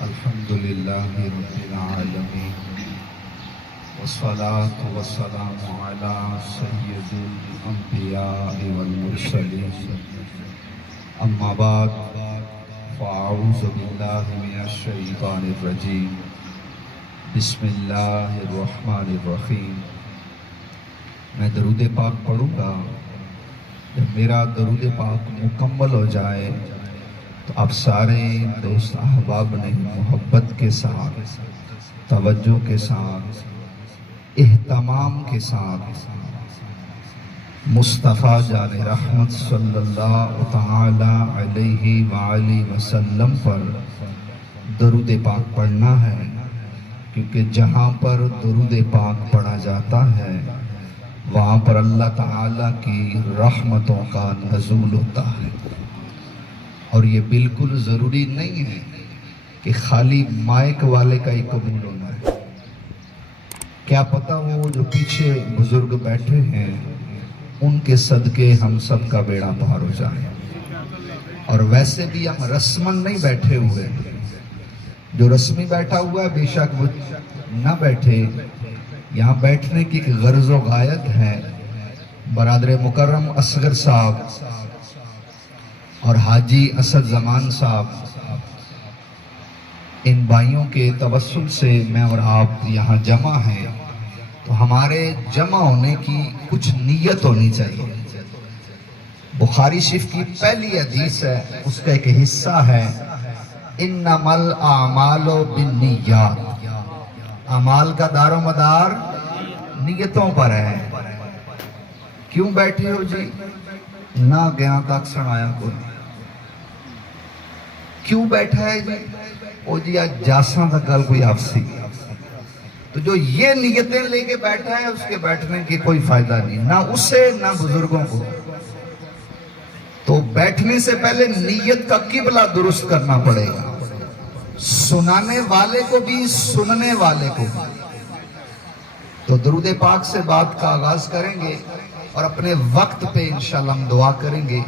الحمدللہ رب العالمین والصلاة والسلام علی سید الانبیاء والمرسلین اما بعد فاعوذ باللہ من الشیطان الرجیم بسم اللہ الرحمن الرحیم۔ میں درود پاک پڑھوں گا، جب میرا درود پاک مکمل ہو جائے تو آپ سارے دوست احباب نے محبت کے ساتھ، توجہ کے ساتھ، اہتمام کے ساتھ مصطفیٰ جان رحمت صلی اللہ تعالی علیہ وآلہ وسلم پر درود پاک پڑھنا ہے، کیونکہ جہاں پر درود پاک پڑھا جاتا ہے وہاں پر اللہ تعالیٰ کی رحمتوں کا نزول ہوتا ہے۔ اور یہ بالکل ضروری نہیں ہے کہ خالی مائک والے کا ہی قبول ہونا ہے۔ کیا پتہ وہ جو پیچھے بزرگ بیٹھے ہیں ان کے صدقے ہم سب کا بیڑا پار ہو جائے۔ اور ویسے بھی ہم رسماً نہیں بیٹھے ہوئے، جو رسمی بیٹھا ہوا ہے بے شک وہ نہ بیٹھے، یہاں بیٹھنے کی ایک غرض و غایت ہے۔ برادر مکرم اصغر صاحب اور حاجی اسد زمان صاحب، ان بھائیوں کے توسل سے میں اور آپ یہاں جمع ہیں، تو ہمارے جمع ہونے کی کچھ نیت ہونی چاہیے۔ بخاری شریف کی پہلی حدیث ہے، اس کا ایک حصہ ہے انما الاعمال بالنیات، اعمال کا دار و مدار نیتوں پر ہے۔ کیوں بیٹھے ہو جی؟ نہ گیا تک سنایا کو کیوں بیٹھا ہے جی؟ او جی آج جاساں تک گل کوئی آفسی، تو جو یہ نیتیں لے کے بیٹھا ہے اس کے بیٹھنے کی کوئی فائدہ نہیں، نہ اسے نہ بزرگوں کو۔ تو بیٹھنے سے پہلے نیت کا قبلہ درست کرنا پڑے گا، سنانے والے کو بھی سننے والے کو بھی۔ تو درود پاک سے بات کا آغاز کریں گے اور اپنے وقت پہ انشاءاللہ ہم دعا کریں گے۔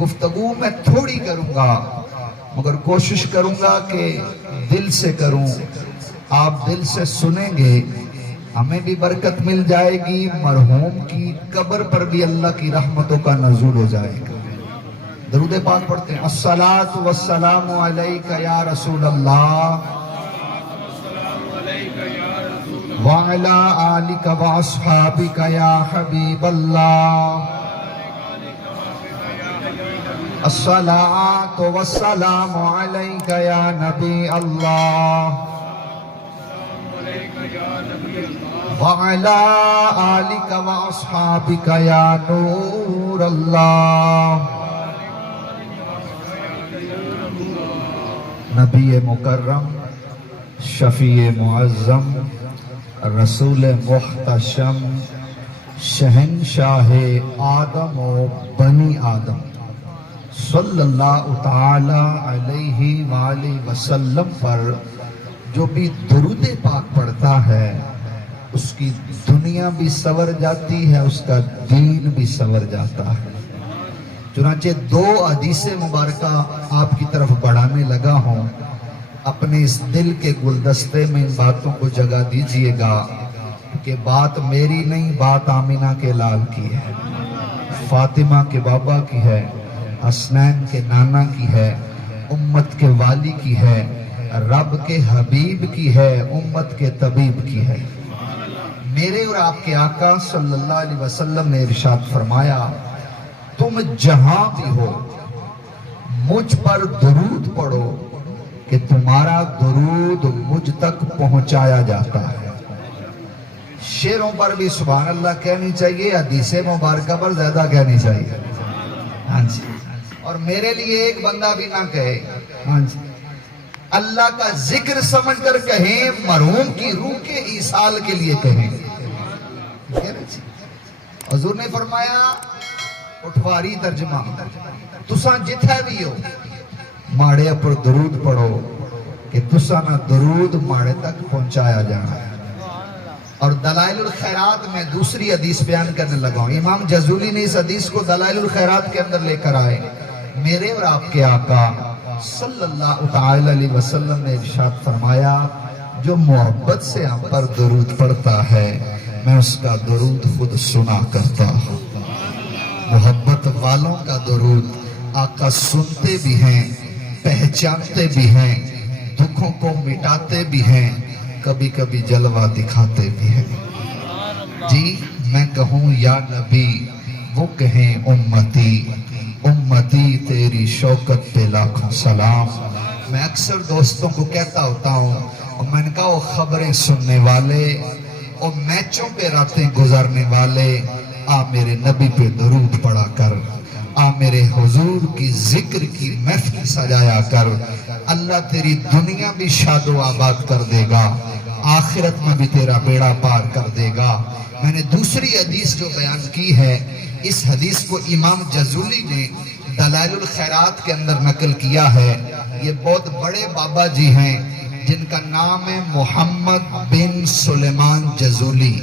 گفتگو میں تھوڑی کروں گا مگر کوشش کروں گا کہ دل سے کروں، آپ دل سے سنیں گے، ہمیں بھی برکت مل جائے گی، مرحوم کی قبر پر بھی اللہ کی رحمتوں کا نزول ہو جائے گا۔ درود پاک پڑھتے ہیں۔ الصلاۃ والسلام علیک یا رسول اللہ وعلی آلک واصحابک یا حبیب اللہ، الصلاۃ والسلام علیک یا نبی اللہ وعلی آلک واصحابک یا نور اللہ۔ نبی مکرم، شفیع معظم، رسول محتشم، شہنشاہ آدم و بنی آدم صلی اللہ تعالی علیہ وآلہ وسلم پر جو بھی درود پاک پڑھتا ہے اس کی دنیا بھی سنور جاتی ہے، اس کا دین بھی سنور جاتا ہے۔ چنانچہ دو حدیث مبارکہ آپ کی طرف بڑھانے لگا ہوں، اپنے اس دل کے گلدستے میں ان باتوں کو جگہ دیجئے گا کہ بات میری نہیں، بات آمینہ کے لال کی ہے، فاطمہ کے بابا کی ہے، حسنین کے نانا کی ہے، امت کے والی کی ہے، رب کے حبیب کی ہے، امت کے طبیب کی ہے۔ میرے اور آپ کے آقا صلی اللہ علیہ وسلم نے ارشاد فرمایا، تم جہاں بھی ہو مجھ پر درود پڑھو کہ تمہارا درود مجھ تک پہنچایا جاتا ہے۔ شعروں پر بھی سبحان اللہ کہنی چاہیے، حدیث مبارکہ پر زیادہ کہنی چاہیے۔ ہاں جی، اور میرے لیے ایک بندہ بھی نہ کہے، ہاں جی، اللہ کا ذکر سمجھ کر کہیں، مرحوم کی روح کے ایصال کے لیے کہیں۔ حضور نے فرمایا اٹھواری ترجمہ، تساں جتھے بھی ہو ماڑے پر درود پڑھو کہ تساں نہ درود ماڑے تک پہنچایا جانا ہے۔ اور دلائل الخیرات میں دوسری حدیث بیان کرنے لگا ہوں، امام جزولی نے اس حدیث کو دلائل الخیرات کے اندر لے کر آئے۔ میرے اور آپ کے آقا صلی اللہ تعالی علیہ وسلم نے ارشاد فرمایا جو محبت سے ہم پر درود پڑھتا ہے میں اس کا درود خود سنا کرتا ہوں۔ محبت والوں کا درود آقا سنتے بھی ہیں، پہچانتے بھی ہیں، دکھوں کو مٹاتے بھی ہیں، کبھی کبھی جلوہ دکھاتے بھی ہیں۔ جی میں کہوں یا نبی، وہ کہیں امتی، امتی تیری شوکت پہ لاکھوں سلام۔ میں اکثر دوستوں کو کہتا ہوتا ہوں، اور میں نے کہا وہ خبریں سننے والے اور میچوں پہ راتیں گزارنے والے، آ میرے نبی پہ درود پڑھا کر، آ میرے حضور کی ذکر کی محفل سجایا کر، اللہ تیری دنیا بھی شاد و آباد کر دے گا، آخرت میں بھی تیرا بیڑا پار کر دے گا۔ میں نے دوسری حدیث جو بیان کی ہے، اس حدیث کو امام جزولی نے دلائل الخیرات کے اندر نقل کیا ہے۔ یہ بہت بڑے بابا جی ہیں جن کا نام ہے محمد بن سلیمان جزولی۔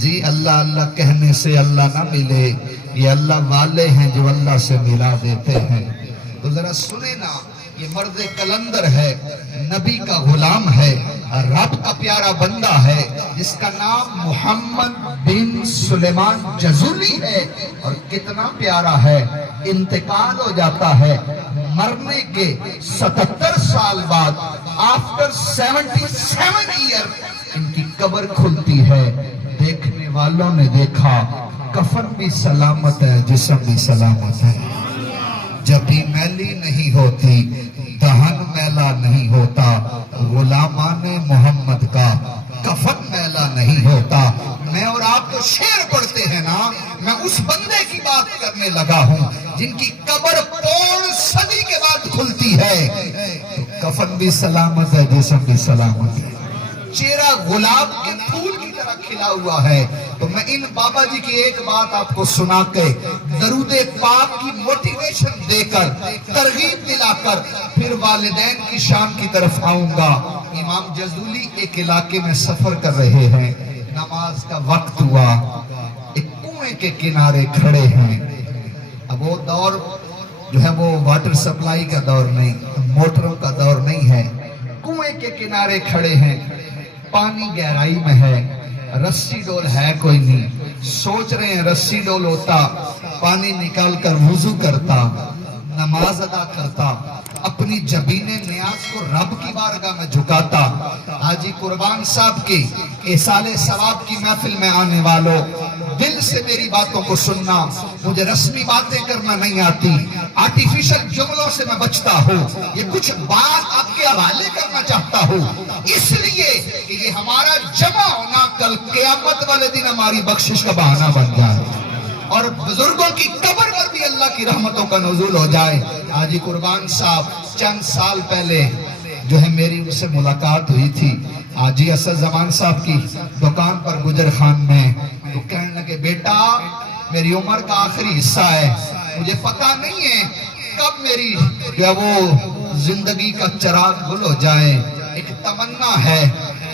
جی اللہ اللہ کہنے سے اللہ نہ ملے، یہ اللہ والے ہیں جو اللہ سے ملا دیتے ہیں۔ تو ذرا سنیں نا، یہ مرد کلندر ہے، نبی کا غلام ہے، رب کا پیارا بندہ ہے، جس کا نام محمد بن سلیمان جزولی ہے، اور کتنا پیارا ہے۔ انتقال ہو جاتا ہے مرنے کے 77 سال بعد، آفٹر 77 ایئر ان کی قبر کھلتی ہے۔ دیکھنے والوں نے دیکھا کفن بھی سلامت ہے، جسم بھی سلامت ہے، جبھی میلی نہیں ہوتی، دہن میلا نہیں ہوتا، غلامان محمد کا کفن میلا نہیں ہوتا۔ میں اور آپ تو شعر پڑھتے ہیں نا، میں اس بندے کی بات کرنے لگا ہوں جن کی قبر پون صدی کے بعد کھلتی ہے، تو کفن بھی سلامت ہے، جسم بھی سلامت ہے، چہرہ گلاب کے پھول کی طرح کھلا ہوا ہے۔ تو میں ان بابا جی کی ایک بات آپ کو سنا کے، درود پاک کی موٹیویشن دے کر، ترغیب دلا کر، پھر والدین کی شان کی طرف آؤں گا۔ امام جزولی ایک علاقے میں سفر کر رہے ہیں، نماز کا وقت ہوا، ایک کنویں کے کنارے کھڑے ہیں۔ اب وہ دور جو ہے وہ واٹر سپلائی کا دور نہیں، موٹروں کا دور نہیں ہے، کنویں کے کنارے کھڑے ہیں، پانی گہرائی میں ہے، رسی ڈول ہے کوئی نہیں، سوچ رہے ہیں رسی ڈول ہوتا، پانی نکال کر وضو کرتا، نماز ادا کرتا، اپنی جبین نیاز کو رب کی بارگاہ میں جھکاتا۔ حاجی قربان صاحب کی احسال ثواب کی محفل میں آنے والوں، دل سے میری باتوں کو سننا، مجھے رسمی باتیں کرنا نہیں آتی، آرٹیفیشل جملوں سے میں بچتا ہوں، یہ کچھ بات آپ کے حوالے کرنا چاہتا ہوں، اس لیے کہ یہ ہمارا جمع ہونا کل قیامت والے دن ہماری بخشش کا بہانہ بن جائے، اور بزرگوں کی قبر پر بھی اللہ کی رحمتوں کا نزول ہو جائے۔ حاجی قربان صاحب چند سال پہلے جو ہے میری ان سے ملاقات ہوئی تھی، حاجی اسد زمان صاحب کی دکان پر گجر خان میں، تو کہنے لگے بیٹا میری عمر کا آخری حصہ ہے، مجھے پتا نہیں ہے کب میری جو ہے وہ زندگی کا چراغ گل ہو جائے، ایک تمنا ہے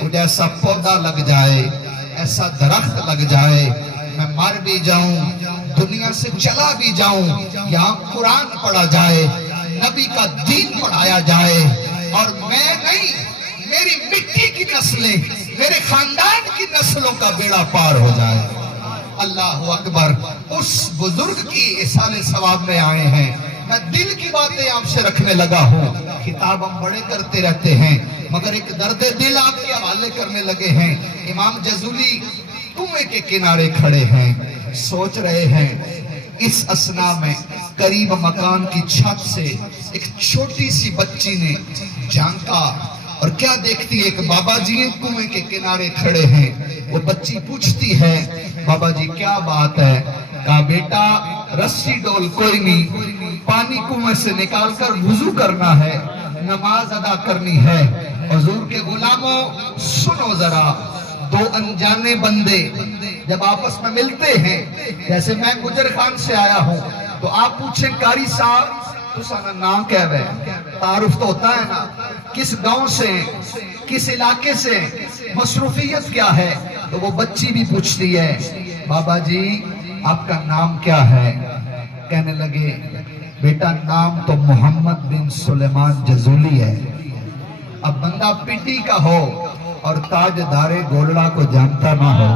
کچھ ایسا پودا لگ جائے، ایسا درخت لگ جائے، میں مر بھی جاؤں، دنیا سے چلا بھی جاؤں، یہاں قرآن پڑھا جائے، نبی کا دین پڑھایا جائے، اور میں نہیں، میری مٹی کی نسلیں، میرے خاندان کی نسلوں کا بیڑا پار ہو جائے۔ اللہ اکبر، اس بزرگ کی احسان ثواب میں آئے ہیں، میں دل کی باتیں آپ سے رکھنے لگا ہوں، خطاب ہم بڑے کرتے رہتے ہیں، مگر ایک درد دل آپ کے حوالے کرنے لگے ہیں۔ امام جزولی کنویں کے کنارے کھڑے ہیں، سوچ رہے ہیں، اس اسنا میں قریب مکان کی چھت سے ایک چھوٹی سی بچی نے جھانکا، اور کیا دیکھتی ہے، ایک بابا جی کنویں کے کنارے کھڑے ہیں۔ وہ بچی پوچھتی ہے بابا جی کیا بات ہے؟ کہا بیٹا رسی ڈول کوئی نہیں، پانی کنویں سے نکال کر وضو کرنا ہے، نماز ادا کرنی ہے۔ حضور کے غلاموں سنو ذرا، دو انجانے بندے جب آپس میں ملتے ہیں، جیسے میں گجر خان سے آیا ہوں تو آپ پوچھیں قاری صاحب تو سارا نام کیا ہے، تعارف تو ہوتا ہے نا، کس گاؤں سے، کس علاقے سے، مصروفیت کیا ہے، تو وہ بچی بھی پوچھتی ہے بابا جی آپ کا نام کیا ہے؟ کہنے لگے بیٹا نام تو محمد بن سلیمان جزولی ہے. اب بندہ پٹی کا ہو اور تاجدار گولڑا کو جانتا نہ ہو،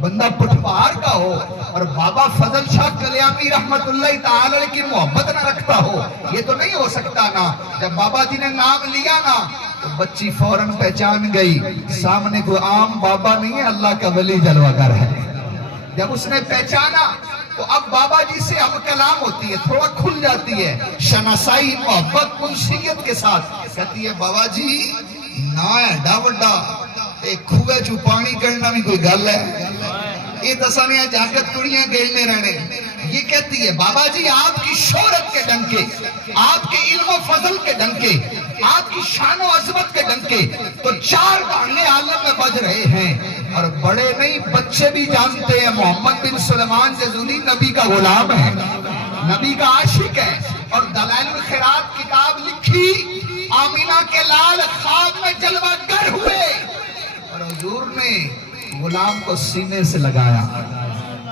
بندہ پٹھپار کا ہو اور بابا فضل شاہ کلیامی رحمت اللہ تعالی علیہ کی محبت نہ رکھتا ہو، یہ تو نہیں ہو سکتا نا. جب بابا جی نے نام لیا نا تو بچی فوراً پہچان گئی سامنے کوئی عام بابا نہیں ہے، اللہ کا ولی جلوہ گر ہے. جب اس نے پہچانا تو اب بابا جی سے اب کلام ہوتی ہے، تھوڑا کھل جاتی ہے شناسائی محبت منشیت کے ساتھ. کہتی ہے بابا جی نا ایڈا وڈا ایک کھوے چو پانی کرنا بھی کوئی گل ہے، یہ دسانیاں جاکت کڑیاں گیلنے رہنے. یہ کہتی ہے بابا جی آپ کی شہرت کے ڈنکے، آپ کے علم و فضل کے ڈنکے، آپ کی شان و عظمت کے ڈنکے تو 4 گانے عالم میں بج رہے ہیں، اور بڑے نہیں بچے بھی جانتے ہیں محمد بن سلیمان جزولی نبی کا غلام ہے، نبی کا عاشق ہے. اور دلائل الخیرات کتاب لکھی، آمینہ کے لال خواب میں جلوہ گر ہوئے اور حضور نے غلام کو سینے سے لگایا.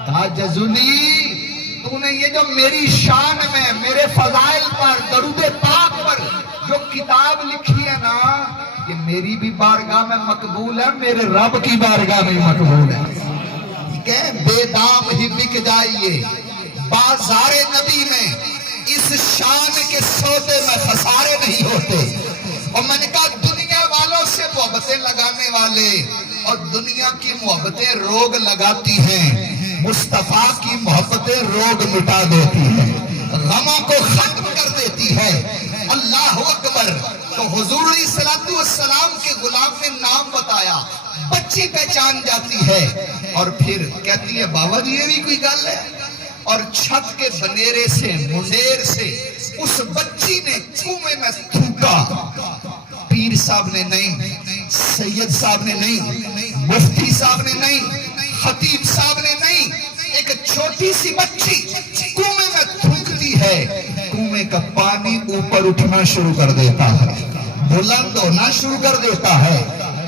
کہا جزولی تو نے یہ جو میری شان میں میرے فضائل پر درود پاک پر جو کتاب لکھی ہے نا، یہ میری بھی بارگاہ میں مقبول ہے، میرے رب کی بارگاہ میں مقبول ہے. ٹھیک ہے، بے دام ہی بک جائیے بازار نبی میں، اس شان کے سودے میں خسارے نہیں ہوتے. اور میں نے کہا دنیا والوں سے محبتیں لگانے والے اور دنیا کی محبتیں روگ لگاتی ہیں، مصطفیٰ کی محبتیں روگ مٹا دیتی ہیں، غموں کو ختم کر دیتی ہے. اللہ اکبر. تو حضور علیہ السلام کے غلام نے نام بتایا، بچی پہچان جاتی ہے اور پھر کہتی ہے بابا جی یہ بھی کوئی گل ہے. اور چھت کے بنیرے سے منیر سے اس بچی نے کنویں میں تھوکا. پیر صاحب نے نہیں، سید صاحب نے نہیں، مفتی صاحب نے نہیں، خطیب صاحب نے نہیں، ایک چھوٹی سی بچی کنویں میں تھوکتی ہے. کنویں کا پانی اوپر اٹھنا شروع کر دیتا ہے، بلند ہونا شروع کر دیتا ہے.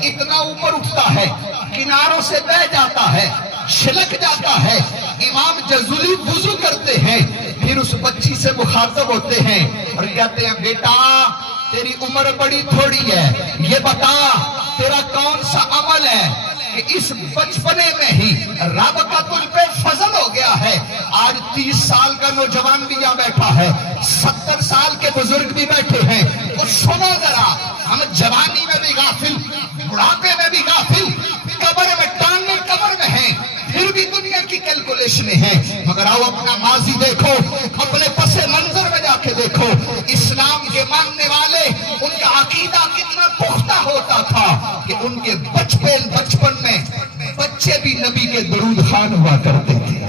اتنا اوپر اٹھتا ہے کناروں سے بہ جاتا ہے، چھلک جاتا ہے. امام جزولی وضو کرتے ہیں، پھر اس بچی سے مخاطب ہوتے ہیں اور کہتے ہیں بیٹا تیری عمر بڑی تھوڑی ہے، یہ بتا تیرا کون سا عمل ہے کہ اس بچپنے میں ہی رب کا تجھ پہ فضل ہو گیا ہے. آج 30 سال کا نوجوان بھی یہاں بیٹھا ہے، 70 سال کے بزرگ بھی بیٹھے ہیں. اور سنو ذرا، ہم جوانی میں بھی غافل، بڑھاپے میں بھی غافل، قبر میں ٹانگیں قبر میں ہیں، پھر بھی دنیا کی کیلکولیشنیں ہیں. مگر آؤ اپنا ماضی دیکھو، اپنے پس منظر میں جا کے دیکھو، اسلام کے ماننے والے ان کا عقیدہ کتنا پختہ ہوتا تھا کہ ان کے بچپن میں بچے بھی نبی کے درود خوان ہوا کرتے تھے.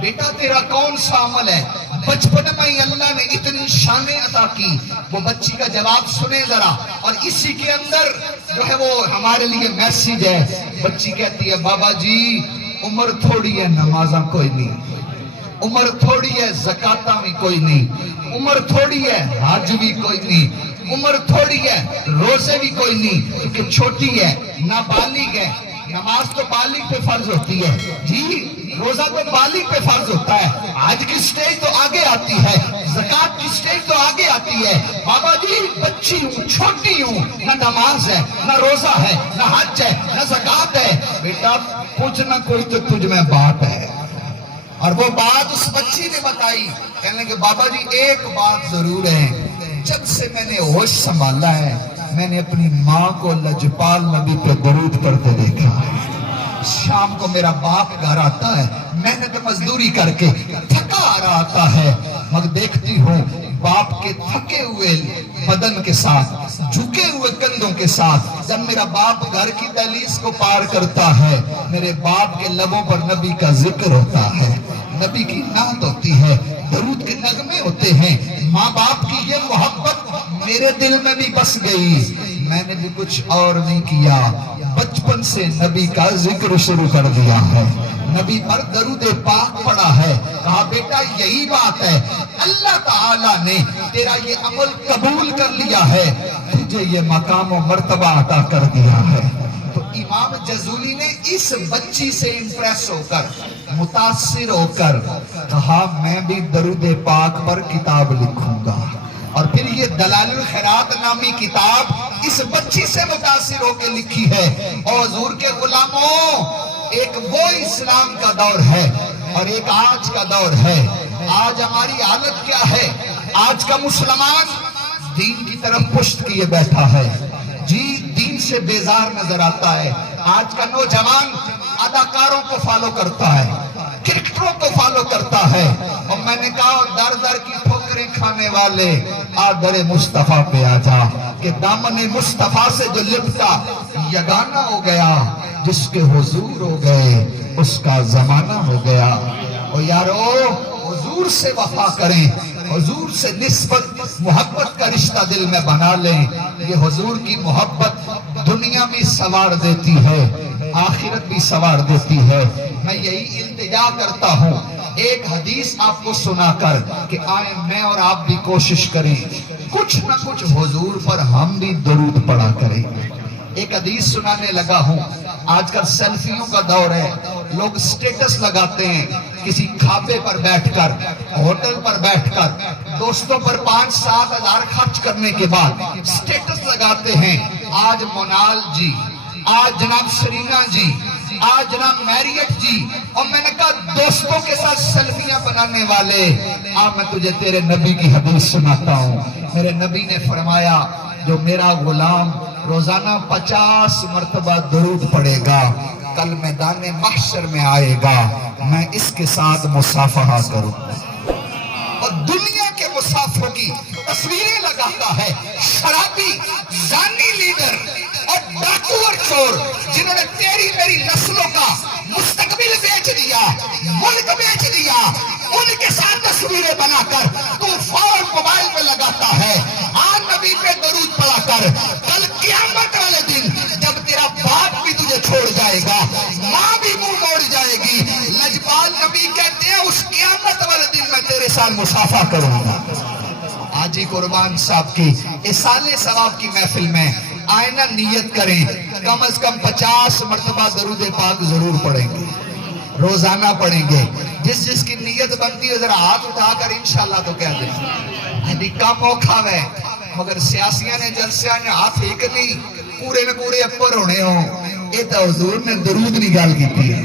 بیٹا تیرا کون سا عمل ہے؟ بچپن میں ہی اللہ نے اتنی شانیں عطا کی. وہ بچی کا جواب سنیں ذرا، اور اسی کے اندر جو ہے وہ ہمارے لیے میسیج ہے. بچی کہتی ہے بابا جی عمر تھوڑی ہے، نمازاں کوئی نہیں، عمر تھوڑی ہے زکاتاں بھی کوئی نہیں، عمر تھوڑی ہے حج بھی کوئی نہیں، عمر تھوڑی ہے روزے بھی کوئی نہیں، کیونکہ چھوٹی ہے، نابالغ ہے. نماز تو بالغ پہ فرض ہوتی ہے جی، روزہ تو بالغ پہ فرض ہوتا ہے، حج کی سٹیج تو آگے آتی ہے، زکات کی سٹیج تو آگے آتی ہے. بابا جی بچی ہوں، چھوٹی ہوں، نہ نماز ہے، نہ روزہ ہے، نہ حج ہے، نہ زکات ہے. بیٹا کچھ نہ کوئی تو تجھ میں بات ہے. اور وہ بات اس بچی نے بتائی. کہنے کہ بابا جی ایک بات ضرور ہے، جب سے میں نے ہوش سنبھالا ہے میں نے اپنی ماں کو لجپال نبی پہ درود پڑھتے دیکھا ہے. شام کو میرا باپ گھر آتا ہے، محنت مزدوری کر کے تھکا آ رہا آتا ہے، مگر دیکھتی ہوں باپ کے تھکے ہوئے بدن کے ساتھ، جھکے ہوئے کندھوں کے ساتھ جب میرا باپ گھر کی دہلیز کو پار کرتا ہے، میرے باپ کے لبوں پر نبی کا ذکر ہوتا ہے، نبی کی نعت ہوتی ہے، درود کے نغمے ہوتے ہیں. ماں باپ کی یہ محبت میرے دل میں بھی بس گئی. میں نے بھی کچھ اور نہیں کیا، بچپن سے نبی کا ذکر شروع کر دیا ہے، نبی پر درود پاک پڑا ہے. کہا بیٹا یہی بات ہے، اللہ تعالیٰ نے تیرا یہ عمل قبول کر لیا ہے، تجھے یہ مقام و مرتبہ عطا کر دیا ہے. تو امام جزولی نے اس بچی سے امپریس ہو کر متاثر ہو کر کہا میں بھی درود پاک پر کتاب لکھوں گا، اور پھر یہ دلائل الخیرات نامی کتاب اس بچی سے متاثر ہو کے لکھی ہے۔ اور حضور کے غلاموں، ایک وہ اسلام کا دور ہے اور ایک آج کا دور ہے۔ آج ہماری حالت کیا ہے؟ آج کا مسلمان دین کی طرف پشت کیے بیٹھا ہے، جی دین سے بیزار نظر آتا ہے۔ آج کا نوجوان اداکاروں کو فالو کرتا ہے، کرکٹروں کو فالو کرتا ہے، اور میں نے کہا در در کی ٹھوکریں کھانے والے آدر مصطفیٰ پہ آ جا، کہ دامن مصطفیٰ سے جو لپٹا یگانہ ہو گیا، جس کے حضور ہو گئے اس کا زمانہ ہو گیا۔ اور یارو حضور سے وفا کریں، حضور سے نسبت محبت کا رشتہ دل میں بنا لیں۔ یہ حضور کی محبت دنیا بھی سوار دیتی ہے، آخرت بھی سوار دیتی ہے۔ میں یہی التجا کرتا ہوں، ایک حدیث آپ کو سنا کر کہ آئیں میں اور آپ بھی کوشش کریں، کچھ نہ کچھ حضور پر ہم بھی درود پڑھا کریں۔ ایک حدیث سنانے لگا ہوں۔ آج کل سیلفیوں کا دور ہے، لوگ سٹیٹس لگاتے ہیں کسی کھابے پر بیٹھ کر، ہوٹل پر بیٹھ کر، دوستوں پر 5-7 ہزار خرچ کرنے کے بعد سٹیٹس لگاتے ہیں، آج منال جی، آج جناب سرینا جی، آج جناب میریٹ جی۔ اور میں نے کہا دوستوں کے ساتھ سیلفیاں بنانے والے، میں تجھے تیرے نبی کی حدیث سناتا ہوں۔ میرے نبی نے فرمایا جو میرا غلام روزانہ 50 مرتبہ درود پڑھے گا، کل میدان محشر میں آئے گا، میں اس کے ساتھ مصافحہ کروں گا۔ اور دنیا کے مسافروں کی تصویریں لگاتا ہے، شرابی، زانی لیڈر اور ڈاکو اور چور، جنہوں نے تیری میری نسلوں کا مستقبل بیچ دیا، ملک بیچ دیا، ان کے ساتھ تصویریں بنا کر تو فوراً موبائل پہ لگاتا ہے۔ آن نبی پہ درود پڑھا کر، کل قیامت والے دن جب تیرا باپ بھی تجھے چھوڑ جائے گا، ماں بھی منہ موڑ جائے گی، لجپال نبی کہتے ہیں اس قیامت والے دن میں تیرے ساتھ مصافحہ کروں گا۔ حاجی قربان صاحب کی اصال ثواب کی محفل میں آئینہ نیت کریں، کم از کم 50 مرتبہ درود پاک ضرور پڑھیں گے، روزانہ پڑھیں گے۔ جس کی نیت بنتی ہے ذرا ہاتھ اٹھا کر انشاءاللہ تو کہہ دیں۔ کام اوکھا ہے مگر سیاسیاں نے جلسیاں نے ہاتھ ایک نہیں پورے میں پورے اپر ہونے ہوں، یہ تو حضور نے درود نہیں گال کی تھی ہے۔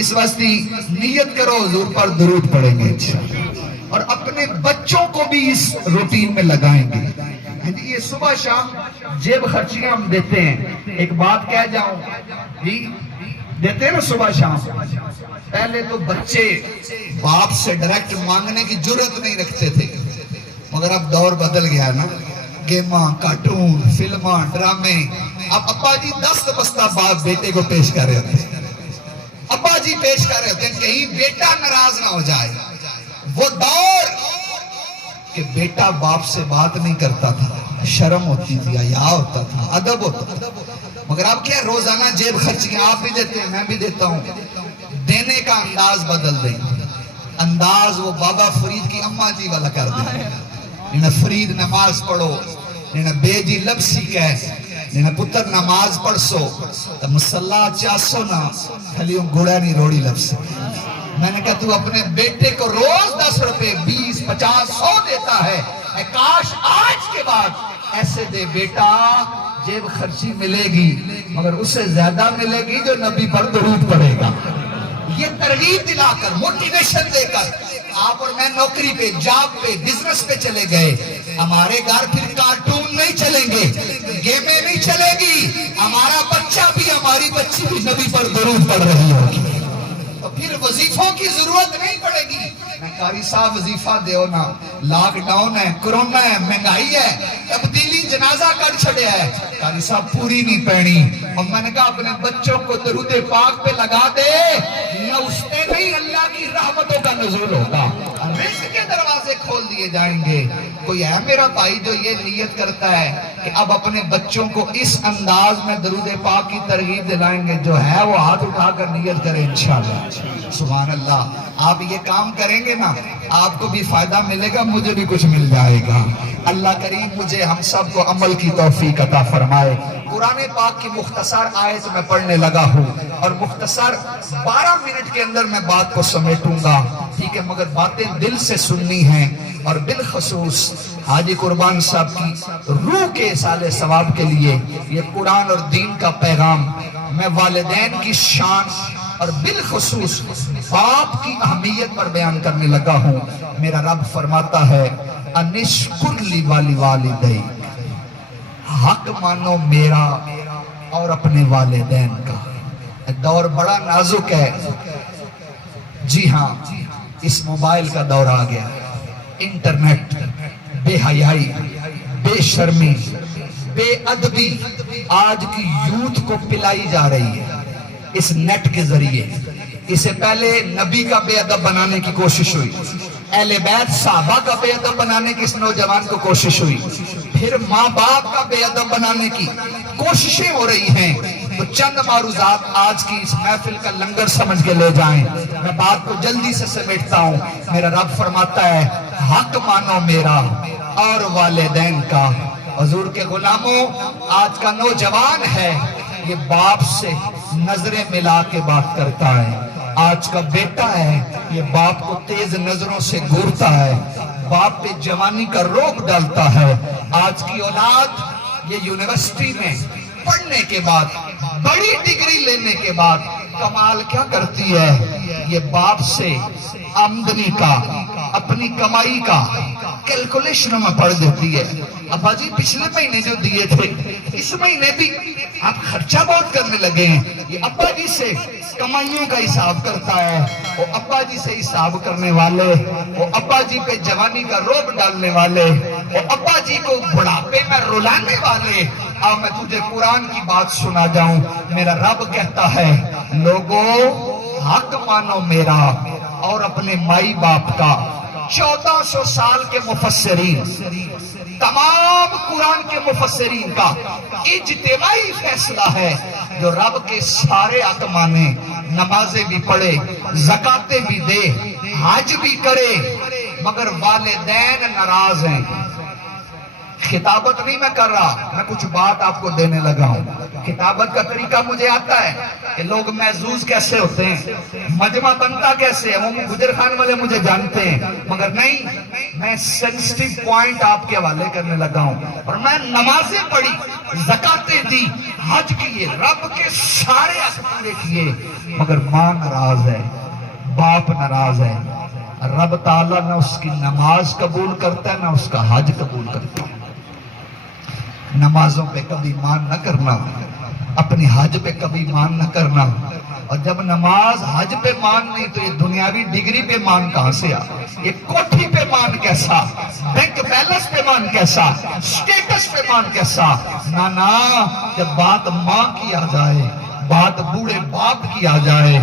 اس واسطے نیت کرو حضور پر درود پڑھیں گے انشاءاللہ، اور اپنے بچوں کو بھی اس روٹین میں لگائیں گے۔ یہ صبح شام جیب خرچیاں ہم دیتے ہیں، ایک بات کہہ جاؤں جی، دیتے ہیں نا صبح شام، پہلے تو بچے باپ سے ڈائریکٹ مانگنے کی جرات نہیں رکھتے تھے، مگر اب دور بدل گیا نا، گیماں، کارٹون، فلماں، ڈرامے۔ اب ابا جی دست بستہ باپ بیٹے کو پیش کر رہے ہوتے ہیں، ابا جی پیش کر رہے ہوتے ہیں، کہیں بیٹا ناراض نہ ہو جائے۔ وہ دور کہ بیٹا باپ سے بات نہیں کرتا تھا، شرم ہوتی تھی، حیا ہوتا تھا، ادب ہوتا تھا، مگر اب کیا روزانہ جیب خرچیاں آپ بھی دیتے ہیں، میں بھی دیتا ہوں۔ دینے کا انداز بدل دیں، انداز وہ بابا فرید کی اماں جی والا کر دیں، جنہیں فرید نماز پڑھو، جنہیں بے جی لبسی کہہ، جنہیں پتر نماز پڑھ سو تو مسلح چاسو نا کھلیوں گھوڑا نہیں روڑی لبسی۔ میں نے کہا تو اپنے بیٹے کو روز 10 روپے 20 50 100 دیتا ہے، اے کاش آج کے بعد ایسے دے بیٹا، جیب خرچی ملے گی مگر اس سے زیادہ ملے گی جو نبی پر درود پڑے گا۔ یہ ترغیب دلا کر، موٹیویشن دے کر آپ اور میں نوکری پہ، جاب پہ، بزنس پہ چلے گئے، ہمارے گھر پھر کارٹون نہیں چلیں گے، گیمیں نہیں چلے گی، ہمارا بچہ بھی ہماری بچی بھی نبی پر درود پڑھ رہی ہوگی، تو پھر وظیفوں کی ضرورت نہیں پڑے گی۔ قاری صاحب وظیفہ دیو نا، لاک ڈاؤن ہے، کرونا ہے، مہنگائی ہے، تبدیلی جنازہ کر چھڑیا ہے، قاری صاحب پوری نہیں پہنی۔ اور میں نے کہا اپنے بچوں کو درود پاک پہ لگا دے، نہ اس پہ نہیں اللہ کی رحمتوں کا نزول ہوگا، رزق کے دروازے کھول دیے جائیں گے۔ کوئی ہے میرا بھائی جو یہ نیت کرتا ہے کہ اب اپنے بچوں کو اس انداز میں درود پاک کی ترغیب دلائیں گے؟ جو ہے وہ ہاتھ اٹھا کر نیت کرے انشاءاللہ۔ سبحان اللہ، آپ یہ کام کریں گے نا، آپ کو بھی فائدہ ملے گا، مجھے بھی کچھ مل جائے گا۔ اللہ کریم مجھے ہم سب کو عمل کی توفیق عطا فرمائے۔ قرآن پاک کی مختصر آیت میں پڑھنے لگا ہوں اور مختصر 12 منٹ کے اندر میں بات کو سمیٹوں گا، ٹھیک ہے، مگر باتیں دل سے سننی ہیں، اور بالخصوص حاجی قربان صاحب کی روح کے اصالِ ثواب کے لیے یہ قرآن اور دین کا پیغام میں والدین کی شان اور بالخصوص باپ کی اہمیت پر بیان کرنے لگا ہوں۔ میرا رب فرماتا ہے انشکر لی والی والدین، حق مانو میرا اور اپنے والدین کا۔ دور بڑا نازک ہے، جی ہاں، اس موبائل کا دور آ گیا، انٹرنیٹ، بے حیائی، بے شرمی، بے ادبی آج کی یوتھ کو پلائی جا رہی ہے اس نیٹ کے ذریعے۔ اسے پہلے نبی کا بے ادب بنانے کی کوشش ہوئی، اہل بیت صحابہ کا بے ادب بنانے کی اس نوجوان کو کوشش ہوئی، پھر ماں باپ کا بے ادب بنانے کی کوششیں ہو رہی ہیں۔ تو چند معروضات آج کی اس محفل کا لنگر سمجھ کے لے جائیں، میں بات کو جلدی سے سمیٹتا ہوں۔ میرا رب فرماتا ہے حق مانو میرا اور والدین کا۔ حضور کے غلاموں، آج کا نوجوان ہے یہ باپ سے نظریں ملا کے بات کرتا ہے، آج کا بیٹا ہے یہ باپ کو تیز نظروں سے گھورتا ہے، باپ پہ جوانی کا روک ڈالتا ہے۔ آج کی اولاد یہ یونیورسٹی میں پڑھنے کے بعد، بڑی ڈگری لینے کے بعد کمال کیا کرتی ہے، یہ باپ سے آمدنی کا، اپنی کمائی کا کیلکولیشنوں میں پڑھ دیتی ہے۔ ابا جی پچھلے مہینے جو دیے تھے اس مہینے بھی آپ خرچہ بہت کرنے لگے ہیں۔ یہ ابا جی سے کمائیوں کا حساب کرتا ہے، وہ ابا جی سے حساب کرنے والے، وہ ابا جی پہ جوانی کا روب ڈالنے والے، وہ ابا جی کو بڑھاپے میں رلانے والے۔ آؤ میں تجھے قرآن کی بات سنا جاؤں۔ میرا رب کہتا ہے لوگوں حق مانو میرا اور اپنے مائی باپ کا۔ 1400 سال کے مفسرین، تمام قرآن کے مفسرین کا اجتماعی فیصلہ ہے جو رب کے سارے حق مانے، نمازیں بھی پڑھے، زکاتیں بھی دے، حج بھی کرے، مگر والدین ناراض ہیں۔ خطابت نہیں میں کر رہا، میں کچھ بات آپ کو دینے لگا ہوں۔ خطابت کا طریقہ مجھے آتا ہے کہ لوگ محظوظ کیسے ہوتے ہیں، مجمع بنتا کیسے ہے، وہ گجر خان والے مجھے جانتے ہیں، مگر نہیں، میں سینسٹیو پوائنٹ آپ کے حوالے کرنے لگا ہوں۔ اور میں نمازیں پڑھی، زکاتیں دی، حج کیے، رب کے سارے حق پورے کیے، مگر ماں ناراض ہے، باپ ناراض ہے۔ رب تعالیٰ نہ اس کی نماز قبول کرتا ہے نہ اس کا حج قبول کرتا ہے۔ نمازوں پہ کبھی مان نہ کرنا، اپنی حج پہ کبھی مان نہ کرنا، اور جب نماز حج پہ مان نہیں تو یہ دنیاوی ڈگری پہ مان کہاں سے آ، یہ کوٹھی پہ مان کیسا، بینک بیلنس پہ مان کیسا، سٹیٹس پہ مان کیسا۔ نا جب بات ماں کی آ جائے، بات بوڑھے باپ کی آ جائے،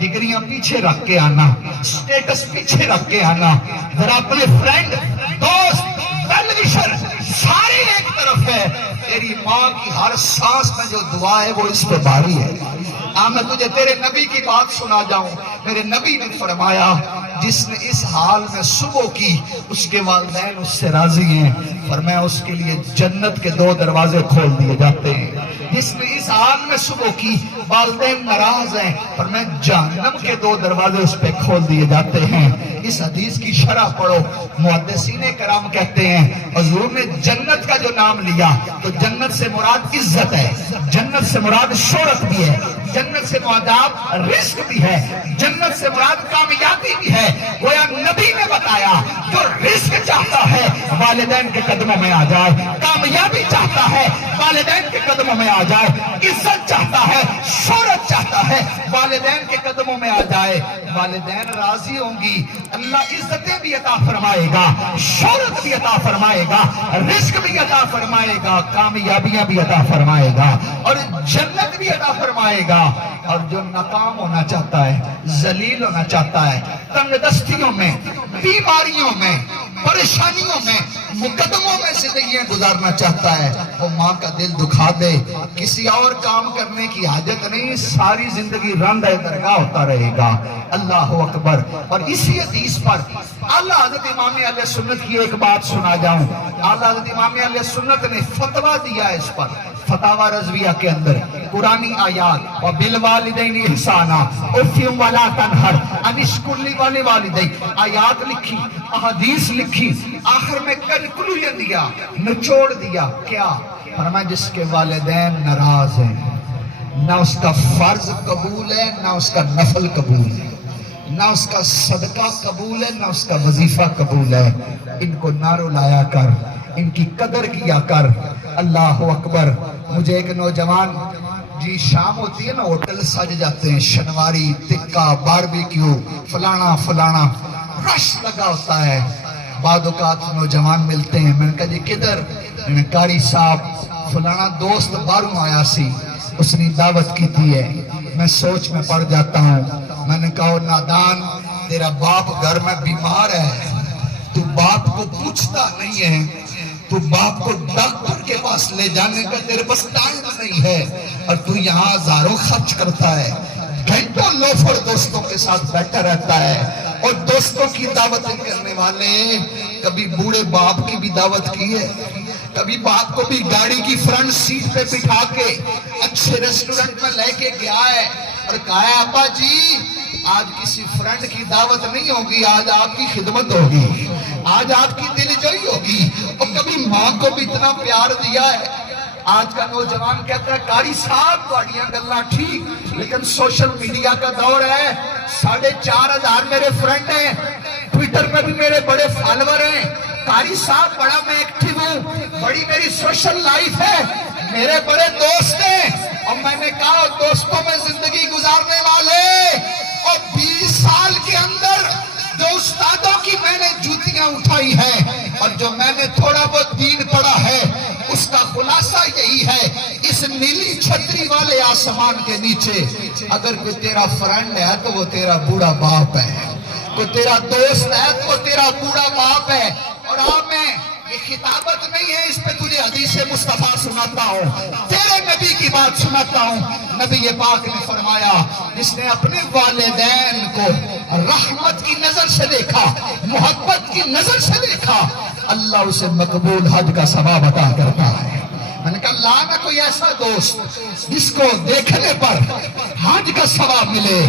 ڈگریاں پیچھے رکھ کے آنا، سٹیٹس پیچھے رکھ کے آنا، ذرا اپنے فرینڈ، دوست، ویل وشر سارے ایک طرف ہے، تیری ماں کی ہر سانس میں جو دعا ہے وہ اس پہ باری ہے۔ میں تجھے تیرے نبی کی بات سنا جاؤں، میرے نبی نے فرمایا جس نے اس حال میں صبح کی اس کے والدین اس سے راضی ہیں، فرمایا اس کے لیے جنت کے 2 دروازے کھول دیے جاتے ہیں۔ جس نے اس حال میں صبح کی والدین ناراض ہیں، فرمایا جہنم کے 2 دروازے اس پہ کھول دیے جاتے ہیں۔ اس حدیث کی شرح پڑھو، محدثین کرام کہتے ہیں حضور نے جنت کا جو نام لیا تو جنت سے مراد عزت ہے، جنت سے مراد شہرت بھی ہے، جنت سے مراد رزق بھی ہے، جنت سے مراد کامیابی بھی ہے۔ گویا نبی نے بتایا جو رزق چاہتا ہے والدین کے قدموں میں آ جائے، کامیابی چاہتا ہے والدین کے قدموں میں آ جائے، عزت چاہتا ہے، شہرت چاہتا ہے والدین کے قدموں میں آ جائے۔ والدین راضی ہوں گی، اللہ عزتیں بھی عطا فرمائے گا، شہرت بھی عطا فرمائے گا، رزق بھی عطا فرمائے گا، کامیابیاں بھی عطا فرمائے گا، اور جنت بھی عطا فرمائے گا۔ اور جو ناکام ہونا چاہتا ہے، ذلیل ہونا چاہتا ہے، تنگ دستیوں میں، بیماریوں میں، پریشانیوں میں مقدموں میں زندگیاں گزارنا چاہتا ہے وہ ماں کا دل دکھا دے، کسی اور کام کرنے کی حاجت نہیں، ساری زندگی رندہ درگاہ ہوتا رہے گا۔ اللہ اکبر۔ اور اسی حدیث پر اعلیٰ حضرت امام علیہ سنت کی ایک بات سنا جاؤں، اعلیٰ حضرت امام علیہ سنت نے فتویٰ دیا ہے اس پر، فتاوی رضویہ کے اندر قرآنی آیات وَبِالْوَالِدَيْنِ اِحْسَانًا اُفٍّ وَلَا تَنْهَرْ أَنِ اشْكُرْ لِي وَلِوَالِدَيْكَ آیات لکھی، احادیث لکھی، آخر میں کنکلوژن دیا، نچوڑ دیا کیا؟ فرمایا جس کے والدین ناراض ہیں، نہ اس کا فرض قبول ہے نہ اس کا نفل قبول ہے، نہ اس کا صدقہ قبول ہے نہ اس کا وظیفہ قبول ہے، ان کو نہ رلایا کر، ان کی قدر کیا کر۔ اللہ اکبر۔ مجھے ایک نوجوان، جی شام ہوتی ہے نا ہوٹل سج جاتے ہیں، شنواری، تکہ، باربیکیو، فلانا فلانا، رش لگا ہوتا ہے، بعد اوقات نوجوان ملتے ہیں، میں نے کہا جی کدھر؟ میں نے قاری صاحب فلانا دوست باہروں آیا سی، اس نے دعوت کی تھی ہے۔ میں سوچ میں پڑ جاتا ہوں، میں نے کہا نادان، تیرا باپ گھر میں بیمار ہے، تو باپ کو پوچھتا نہیں ہے، تو باپ کو ڈاکٹر کے پاس لے جانے کا تیرے پاس ٹائم نہیں ہے، اور تو یہاں ہزاروں خرچ کرتا ہے، گھنٹوں لوفر دوستوں کے ساتھ بیٹھا رہتا ہے۔ اور دوستوں کی دعوتیں کرنے والے کبھی بوڑھے باپ کی بھی دعوت کی ہے، کبھی باپ کو بھی گاڑی کی فرنٹ سیٹ پہ بٹھا کے اچھے ریسٹورنٹ میں لے کے گیا ہے اور کہا ہے ابا جی آج کسی فرنڈ کی دعوت نہیں ہوگی، آج آپ کی خدمت ہوگی، آج آپ کی دل جوئی ہوگی۔ اور کبھی ماں کو بھی اتنا پیار دیا ہے۔ آج کا نوجوان کہتا ہے قاری صاحب تواڈیاں گلاں ٹھیک، لیکن سوشل میڈیا کا دور ہے، 4,500 میرے فرینڈ ہیں، ٹویٹر پہ بھی میرے بڑے فالوور ہیں، قاری صاحب بڑا میں ایکٹیو ہوں، بڑی میری سوشل لائف ہے، میرے بڑے دوست ہیں۔ اور میں نے کہا دوستوں میں زندگی گزارنے والے، اور 20 سال کے اندر جو استادوں کی میں نے جوتیاں اٹھائی ہیں اور جو میں نے تھوڑا بہت دین پڑھا ہے، اس کا خلاصہ یہی ہے، اس نیلی چھتری والے آسمان کے نیچے اگر کوئی تیرا فرینڈ ہے تو وہ تیرا بوڑھا باپ ہے، کوئی تیرا دوست ہے تو وہ تیرا بوڑھا باپ ہے۔ اور آپ میں یہ خطابت نہیں ہے، اس پہ تجھے حدیث مصطفیٰ سناتا ہوں، تیرے نبی کی بات سناتا ہوں۔ نبی پاک نے فرمایا جس نے اپنے والدین کو رحمت کی نظر سے دیکھا، محبت کی نظر سے دیکھا، اللہ اسے مقبول حج کا ثواب عطا کرتا ہے۔ میں نے کہا لا نہ کوئی ایسا دوست جس کو دیکھنے پر حج کا ثواب ملے۔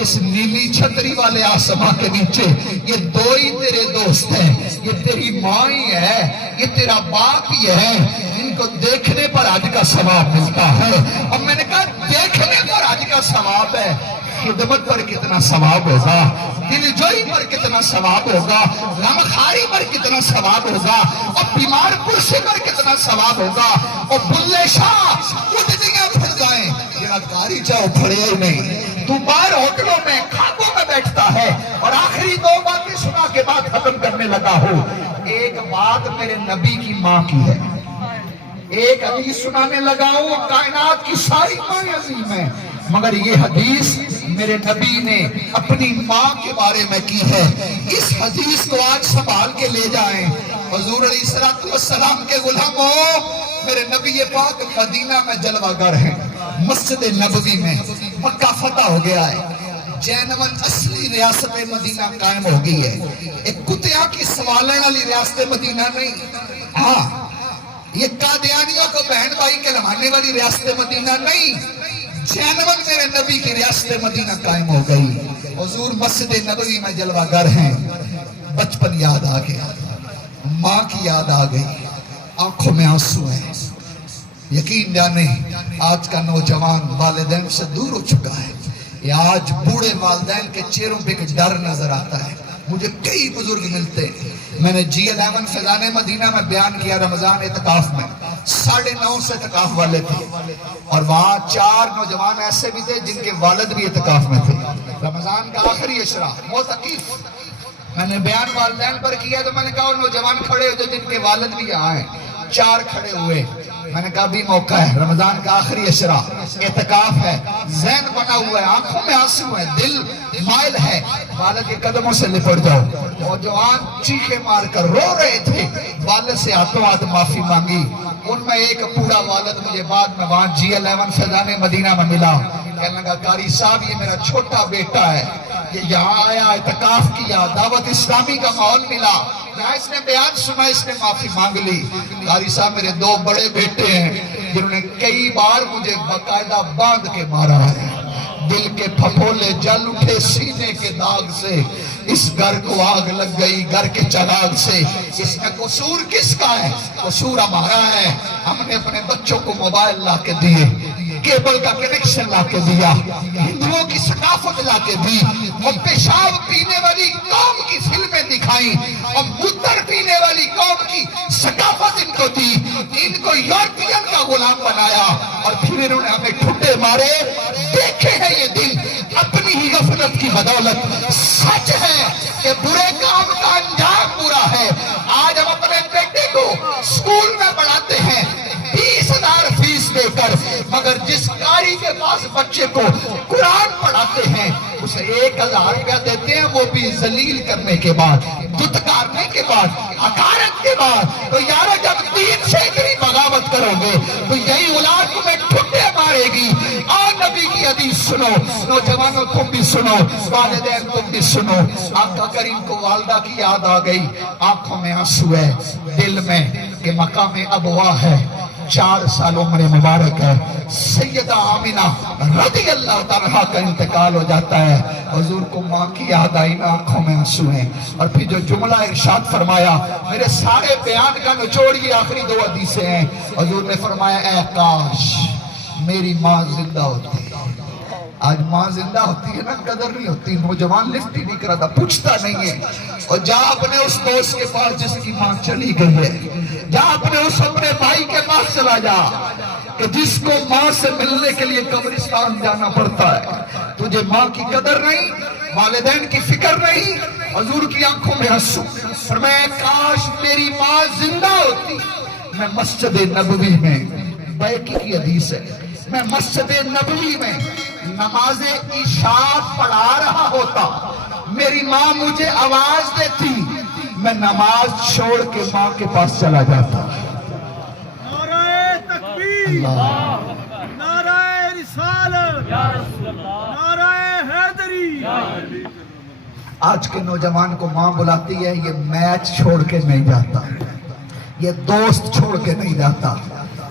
اس نیلی چھتری والے آسمان کے نیچے یہ دو ہی تیرے دوست ہیں، یہ تیری ماں ہی ہے، یہ تیرا باپ ہی ہے، ان کو دیکھنے پر حج کا ثواب ملتا ہے۔ اور میں نے کہا دیکھنے پر حج کا ثواب ہے، خدمت پر کتنا ثواب ہوگا، دل جوئی پر کتنا ثواب ہوگا، غمخواری پر کتنا ثواب ہوگا، اور بیمار پرسی پر کتنا ثواب ہوگا۔ اور بلے شاہ اٹھنیاں پھر جائیں، یہ قاری چاہو پھڑے ہی نہیں، تو باہر ہوٹلوں میں کھاکوں میں بیٹھتا ہے۔ اور آخری 2 باتیں سنا کے بعد ختم کرنے لگا ہوں۔ ایک بات میرے نبی کی ماں کی ہے، ایک حدیث سنانے لگا ہوں، کائنات کی ساری مائیں عظیم ہیں، مگر یہ حدیث میرے نبی نے اپنی ماں کے بارے میں کی ہے۔ اس حدیث کو آج سنبھال کے لے جائیں۔ حضور علیہ السلام کے غلاموں، میرے نبی پاک مدینہ میں جلوہ گر ہیں، مسجد نبوی میں مکہ فتح ہو گیا ہے، جینون اصلی ریاست مدینہ قائم ہو گئی ہے، ایک کتیاں کی سوالیں والی ریاست مدینہ نہیں، ہاں یہ قادیانیوں کو بہن بھائی کہلوانے والی ریاست مدینہ نہیں، جینون میرے نبی کی ریاست مدینہ قائم ہو گئی۔ حضور مسجد نبوی میں جلوہ گر ہیں، بچپن یاد آ گیا، ماں کی یاد آ گئی، آنکھوں میں آنسو ہیں۔ یقین جانے آج کا نوجوان والدین سے دور ہو چکا ہے، یہ آج بوڑھے والدین کے چہروں پہ ایک ڈر نظر آتا ہے۔ مجھے کئی بزرگ ملتے ہیں، میں نے G11 فیضان مدینہ میں بیان کیا رمضان اعتکاف میں، 9.5 سے اعتکاف والے تھے، اور وہاں 4 نوجوان ایسے بھی تھے جن کے والد بھی اعتکاف میں تھے۔ رمضان کا آخری عشرہ معتکف، میں نے بیان والدین پر کیا تو میں نے کہا وہ نوجوان کھڑے ہوتے جن کے والد بھی یہاں ہیں، 4 کھڑے ہوئے، میں نے کہا بھی موقع ہے، رمضان کا آخری عشرہ، اعتکاف ہے، ذہن بنا ہوا ہے، آنکھوں میں آنسو ہے، دل مائل ہے، والد کے قدموں سے لپٹ جاؤ۔ نوجوان چیخے مار کر رو رہے تھے، والد سے ہاتھوں ہاتھ معافی مانگی۔ ان میں ایک بوڑھا والد مجھے بعد میں وہاں G11 فیضان مدینہ میں ملا، کہنے لگا قاری صاحب یہ میرا چھوٹا بیٹا ہے، یہ یہاں آیا، اعتکاف کیا، دعوت اسلامی کا ماحول ملا، یہاں اس نے بیان سنا، اس نے معافی مانگ لی۔ قاری صاحب میرے دو بڑے بیٹے ہیں جنہوں نے کئی بار مجھے باقاعدہ باندھ کے مارا ہے، دل کے پھپھولے جل اٹھے سینے کے داغ سے، اس گھر کو آگ لگ گئی گھر کے چراغ سے۔ اس میں قصور کس کا ہے؟ قصور ہمارا ہے، ہم نے اپنے بچوں کو موبائل لا کے دیے، کیبل کا کنیکشن لا کے دیا، ہندوؤں کی ثقافت لا کے دی، اور پیشاب پینے والی قوم کی فلمیں دکھائیں، اور موتر پینے والی قوم کی ثقافت ان کو دی، ان کو یورپین کا غلام بنایا، اور پھر انہوں نے ہمیں ٹھٹے مارے۔ دیکھے ہیں یہ دن اپنی ہی غفلت کی بدولت، سچ ہے کہ برے کام کا انجام برا ہے۔ آج ہم اپنے بیٹے کو اسکول میں پڑھاتے ہیں 20,000 فیس دے کر، مگر جس قاری کے پاس بچے کو قرآن پڑھاتے ہیں اسے 1,000 روپیہ دیتے ہیں، وہ بھی ذلیل کرنے کے بعد، دھتکارنے کے بعد، حقارت کے بعد۔ تو یارو جب دین سے اتنی بغاوت کرو گے تو یہی اولاد تمہیں ٹھٹے مارے گی۔ اور نبی کی حدیث سنو، نوجوانوں تم بھی سنو، والدین تم بھی سنو۔ آقا کریم کو والدہ کی یاد آ گئی، آنکھوں میں آنسو ہے، دل میں کہ مقام ابوا ہے، 4 سال عمر مبارک ہے، سیدہ آمینہ رضی اللہ تعالیٰ کا انتقال ہو جاتا ہے۔ حضور کو ماں کی یاد آئی نا، آنکھوں میں آنسو ہیں۔ اور پھر جو جملہ ارشاد فرمایا، میرے سارے بیان کا نچوڑ یہ آخری 2 حدیثیں ہیں۔ حضور نے فرمایا اے کاش میری ماں زندہ ہوتی۔ آج ماں زندہ ہوتی ہے نا، قدر نہیں ہوتی، نوجوان لفٹ ہی نہیں کرتا، پوچھتا نہیں ہے۔ اور جا اپنے اس دوست کے پاس جس کی ماں چلی گئی ہے، جا اپنے اس اپنے بھائی کے پاس چلا جا کہ جس کو ماں سے ملنے کے لیے قبرستان جانا پڑتا ہے۔ تجھے ماں کی قدر نہیں، والدین کی فکر نہیں۔ حضور کی آنکھوں میں آنسو، فرمایا کاش میری ماں زندہ ہوتی، میں مسجد نبوی میں، بیکی کی حدیث ہے، میں مسجد نبوی میں نماز عشاء پڑھا رہا ہوتا، میری ماں مجھے آواز دیتی، میں نماز چھوڑ کے ماں کے پاس چلا جاتا۔ نعرہ تکبیر، نعرہ رسالت، نعرہ حیدری۔ آج کے نوجوان کو ماں بلاتی ہے، یہ میچ چھوڑ کے نہیں جاتا، یہ دوست چھوڑ کے نہیں جاتا،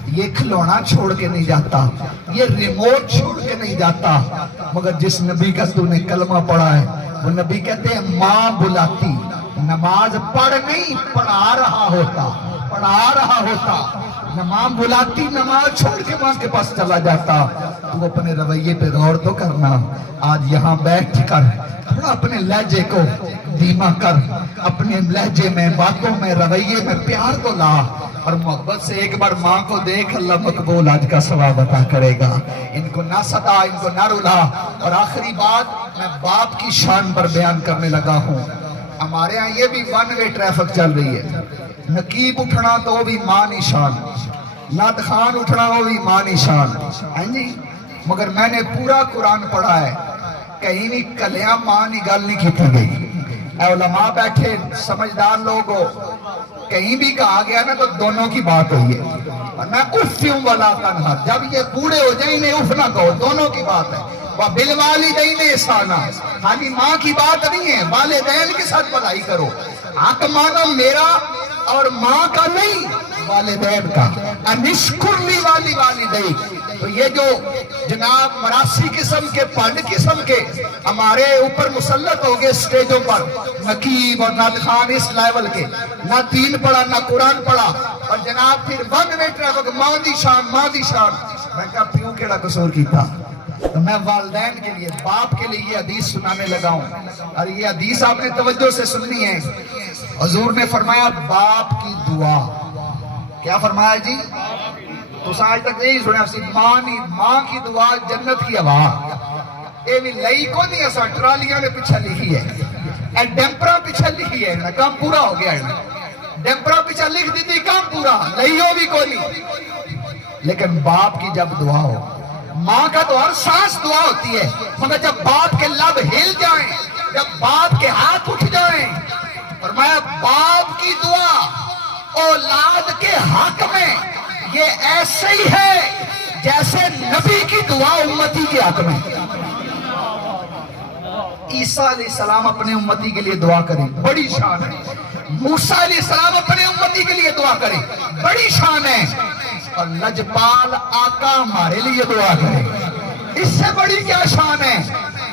یہ کھلونا چھوڑ کے نہیں جاتا، یہ ریموٹ چھوڑ کے نہیں جاتا۔ مگر جس نبی کا تو نے کلمہ پڑھا ہے، وہ نبی کہتے ہیں ماں بلاتی، نماز پڑھ نہیں پڑھا رہا ہوتا، پڑھا رہا ہوتا، ماں بلاتی، نماز چھوڑ کے ماں کے پاس چلا جاتا۔ تو اپنے رویے پہ غور تو کرنا، آج یہاں بیٹھ کر تھوڑا اپنے لہجے کو دھیما کر، اپنے لہجے میں، باتوں میں، رویے میں پیار تو لا، اور محبت سے ایک بار ماں کو دیکھ، اللہ مقبول آج کا ثواب عطا کرے گا۔ ان کو نہ ستا، ان کو نہ رلا۔ اور آخری بات میں باپ کی شان پر بیان کرنے لگا ہوں۔ ہمارے ہاں یہ بھی 1 وے ٹریفک چل رہی ہے، نقیب اٹھنا تو وہ بھی ماں نشان، نعت خان اٹھنا وہ بھی ماں نشان، ہاں جی۔ مگر میں نے پورا قرآن پڑھا ہے، کہیں بھی کلیاں ماں نہیں گل نہیں کی گئی۔ اے علماء بیٹھے سمجھدار لوگ ہو، کہیں بھی کہا گیا نا تو دونوں کی بات ہوئی ہے، ورنہ افیوں والا تنہا، جب یہ بوڑھے ہو جائیں انہیں اف نہ کہو، دونوں کی بات ہے۔ وَبِالْوَالِدَيْنِ اِحْسَانًا، خالی ماں کی بات نہیں ہے، والدین کے ساتھ بھلائی کرو۔ حق مانو میرا اور ماں کا نہیں، والدین کا۔ اَنِشْكُرْ لِي وَلِوَالِدَيْكَ۔ تو یہ جو جناب مراسی قسم کے، پنڈ قسم کے ہمارے اوپر مسلط ہو گئے سٹیجوں پر، نقیب اور نعت خان اس لیول کے، نہ دین پڑھا نہ قرآن پڑھا، اور جناب پھر 1 وے ٹریفک، ماں دی شان، ماں دی شان۔ میں کہا پیوں کیڑا قصور کی تھا؟ تو میں والدین کے لیے، باپ کے لیے یہ حدیث سنانے لگا ہوں، اور یہ حدیث آپ نے توجہ سے سننی ہے۔ حضور نے فرمایا باپ کی دعا، کیا فرمایا جی؟ تو آج تک یہی سنے اسی ماں کی دعا جنت کی ہوا۔ اے بھی لئی کو نہیں، ایسا ٹرالیاں نے پیچھا لکھی ہے، اے ڈیمپرا پیچھا لکھی ہے، کام پورا ہو گیا ہے۔ ڈیمپرا پیچھا لکھ دی تھی، کام پورا، لئیوں بھی کو نہیں۔ لیکن باپ کی جب دعا ہو، ماں کا تو ہر سانس دعا ہوتی ہے، مگر جب باپ کے لب ہل جائیں، جب باپ کے ہاتھ اٹھ جائیں، اور میں باپ کی دعا اولاد کے حق میں یہ ایسے ہی ہے جیسے نبی کی دعا امتی کے حق میں۔ عیسیٰ علیہ السلام اپنے امتی کے لیے دعا کریں، بڑی شان ہے۔ موسیٰ علیہ السلام اپنے امتی کے لیے دعا کریں، بڑی شان ہے۔ اور لجپال آقا ہمارے لیے دعا کریں، اس سے بڑی کیا شان ہے؟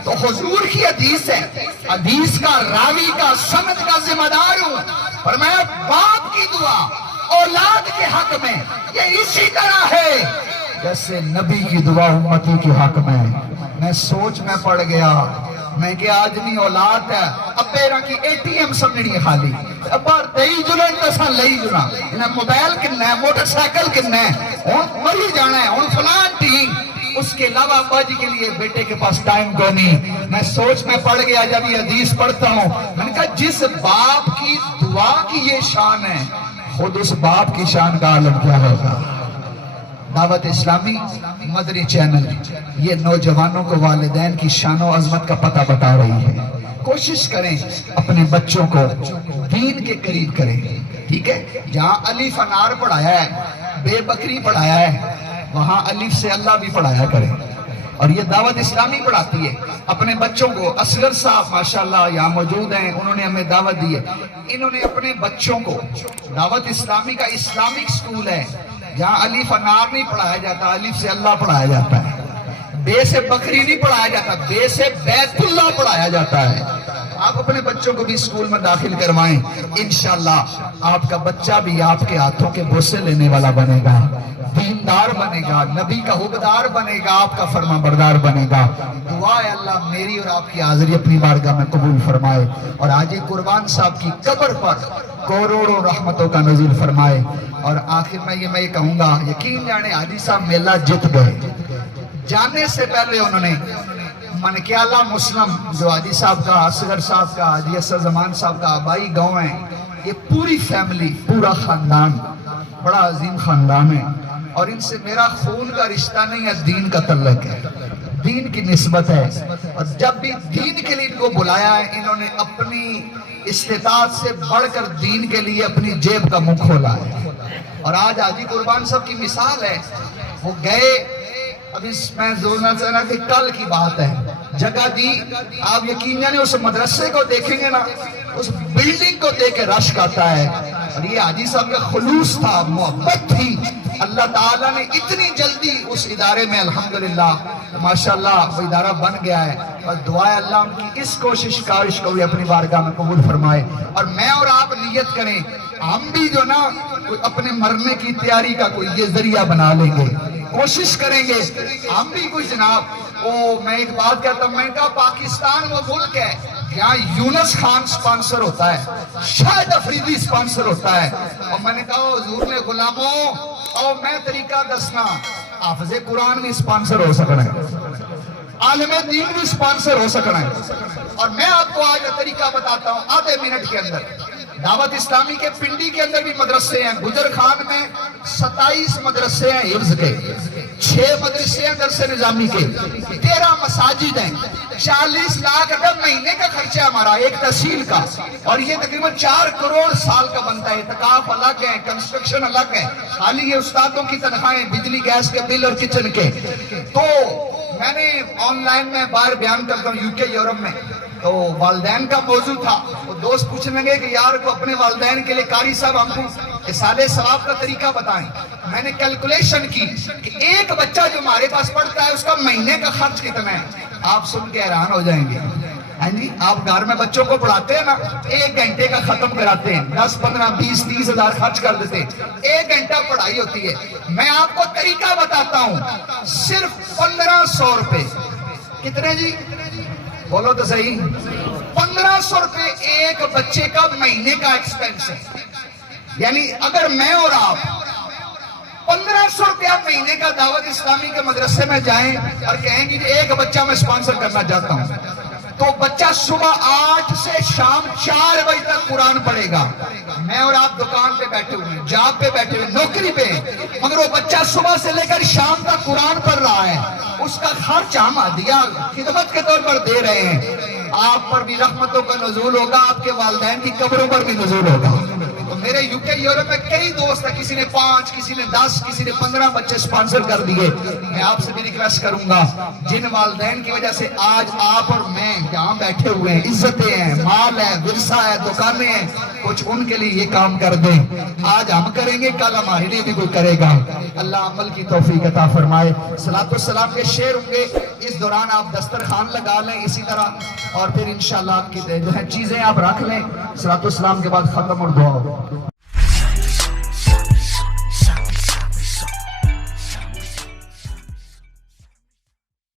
تو حضور کی حدیث ہے، حدیث کا راوی کا سند کا ذمہ دار ہوں، فرمایا باپ کی دعا اولاد کے حق میں یہ اسی طرح ہے جیسے نبی کی دعا امتی کے حق میں۔ میں سوچ میں پڑ گیا، میں کہ آدمی اولاد ہے، ابے کی اے ٹی ایم سمجھنی ہے خالی، ابا دئی جلن تسا لئی جنا، انہیں موبائل کنا ہے، موٹر سائیکل کنا ہے، ہوں مری جانا ہے، ہوں فلان ٹیم، اس کے علاوہ ابا جی کے لیے بیٹے کے پاس ٹائم کو نہیں۔ میں سوچ میں پڑ گیا جب یہ حدیث پڑھتا ہوں، میں نے کہا جس باپ کی دعا کی یہ شان ہے، خود اس باپ کی شان کا عالم کیا ہوگا۔ دعوت اسلامی مدنی چینل یہ نوجوانوں کو والدین کی شان و عظمت کا پتہ بتا رہی ہے۔ کوشش کریں اپنے بچوں کو دین کے قریب کریں، ٹھیک ہے؟ جہاں الف انار پڑھایا ہے، بے بکری پڑھایا ہے، وہاں الف سے اللہ بھی پڑھایا کریں۔ اور یہ دعوت اسلامی پڑھاتی ہے اپنے بچوں کو۔ اصغر صاحب ماشاءاللہ یہاں موجود ہیں، انہوں نے ہمیں دعوت دی ہے، انہوں نے اپنے بچوں کو دعوت اسلامی کا اسلامک سکول ہے جہاں الف انار نہیں پڑھایا جاتا، الف سے اللہ پڑھایا جاتا ہے، بے سے بکری نہیں پڑھایا جاتا، بے سے بیت اللہ پڑھایا جاتا ہے۔ آپ اپنے بچوں کو بھی اسکول میں داخل کروائیں، انشاءاللہ آپ کا بچہ بھی آپ کے ہاتھوں کے بوسے لینے والا بنے گا، دیندار بنے گا، نبی کا حبدار بنے گا، آپ کا فرما بردار بنے گا۔ دعا ہے اللہ میری اور آپ کی حاضری اپنی بارگاہ میں قبول فرمائے، اور حاجی قربان صاحب کی قبر پر کروڑوں رحمتوں کا نزول فرمائے۔ اور آخر میں یہ کہوں گا، یقین جانے حاجی صاحب میلہ جت گئے، جانے سے پہلے انہوں نے منکیالہ مسلم جو حاجی صاحب کا، اصغر صاحب کا، حاجی اسد زمان صاحب کا آبائی گاؤں ہے، یہ پوری فیملی، پورا خاندان بڑا عظیم خاندان ہے، اور ان سے میرا خون کا رشتہ نہیں ہے، دین کا تعلق ہے، دین کی نسبت ہے۔ اور جب بھی دین کے لیے ان کو بلایا ہے، انہوں نے اپنی استطاعت سے بڑھ کر دین کے لیے اپنی جیب کا منہ کھولا ہے۔ اور آج حاجی قربان صاحب کی مثال ہے، وہ گئے، اب اس میں زورنا چاہنا کہ کل کی بات ہے، جگہ دی، آپ یقین جانے اس مدرسے کو دیکھیں گے نا، اس بلڈنگ کو دیکھ کے رشک آتا ہے۔ اور یہ حاجی صاحب کا خلوص تھا، محبت تھی، اللہ تعالیٰ نے اتنی جلدی اس ادارے میں الحمدللہ ماشاءاللہ وہ ادارہ بن گیا ہے۔ اور دعائے اللہ ان کی اس کوشش کاوش کو بھی اپنی بارگاہ میں قبول فرمائے۔ اور میں اور آپ نیت کریں، ہم بھی جو نا اپنے مرنے کی تیاری کا کوئی یہ ذریعہ بنا لیں گے، کوشش کریں گے ہم بھی کوئی جناب۔ میں ایک بات کہتا ہوں، میں کہا پاکستان وہ ملک ہے یہاں یونس خان سپانسر ہوتا ہے، شاہد افریدی سپانسر ہوتا ہے، اور میں نے کہا حضور نے غلاموں اور میں طریقہ دسنا، حافظ قرآن بھی سپانسر ہو سکنا ہے، عالم دین بھی سپانسر ہو سکنا ہے۔ اور میں آپ کو آج طریقہ بتاتا ہوں آدھے منٹ کے اندر۔ دعوت اسلامی کے پنڈی کے اندر بھی مدرسے ہیں، گجر خان میں 27 مدرسے ہیں حفظ کے، 6 مدرسے ہیں درس نظامی کے، 13 مساجد ہیں، 40 لاکھ روپے مہینے کا خرچہ ہمارا ایک تحصیل کا، اور یہ تقریباً 4 کروڑ سال کا بنتا ہے۔ اعتکاف الگ ہے، کنسٹرکشن الگ ہے، خالی یہ استادوں کی تنخواہیں، بجلی گیس کے بل اور کچن کے۔ تو میں نے آن لائن میں باہر بیان کرتا ہوں یو کے یورپ میں، تو والدین کا موضوع تھا، وہ دوست پوچھنے لگے کہ یار کو اپنے والدین کے لیے قاری صاحب ہم کو اصالہ ثواب کا طریقہ بتائیں۔ میں نے کیلکولیشن کی کہ ایک بچہ جو ہمارے پاس پڑھتا ہے اس کا مہینے کا خرچ کتنا ہے، آپ سن کے حیران ہو جائیں گے۔ ہاں جی، آپ گھر میں بچوں کو پڑھاتے ہیں نا، 1 گھنٹے کا ختم کراتے ہیں، 10 15 20 30 ہزار خرچ کر دیتے ہیں، 1 گھنٹہ پڑھائی ہوتی ہے۔ میں آپ کو طریقہ بتاتا ہوں، صرف 1500 روپے، کتنے جی بولو تو صحیح، 1500 روپے ایک بچے کا مہینے کا ایکسپینس ہے۔ یعنی اگر میں اور آپ 1500 روپیہ مہینے کا دعوت اسلامی کے مدرسے میں جائیں اور کہیں گے ایک بچہ میں سپانسر کرنا چاہتا ہوں، تو بچہ صبح 8 سے شام 4 بجے تک قرآن پڑھے گا. میں اور آپ دکان پہ بیٹھے ہوئے ہیں, جاب پہ بیٹھے ہوئے, نوکری پہ, مگر وہ بچہ صبح سے لے کر شام تک قرآن پڑھ رہا ہے. اس کا خرچ ہم عطیہ خدمت کے طور پر دے رہے ہیں. آپ پر بھی رحمتوں کا نزول ہوگا, آپ کے والدین کی قبروں پر بھی نزول ہوگا. تو میرے UK یورپ میں کئی دوست ہیں, کسی نے 5, کسی نے 10, کسی نے 15 بچے سپانسر کر دیے. میں آپ سے بھی ریکویسٹ کروں گا, جن والدین کی وجہ سے آج آپ اور میں یہاں بیٹھے ہوئے ہیں, عزتیں ہیں, مال ہے, ورثہ ہے, دکانیں ہیں, کچھ ان کے لیے یہ کام کر دیں. آج ہم کریں گے, کل ہمارے لیے بھی کوئی کرے گا. اللہ عمل کی توفیق عطا فرمائے. صلاۃ والسلام کے شعر ہوں گے, اس دوران آپ دسترخوان لگا لیں اسی طرح, اور پھر انشاءاللہ آپ کی جو ہے چیزیں آپ رکھ لیں. صلاۃ والسلام کے بعد ختم اور دعا.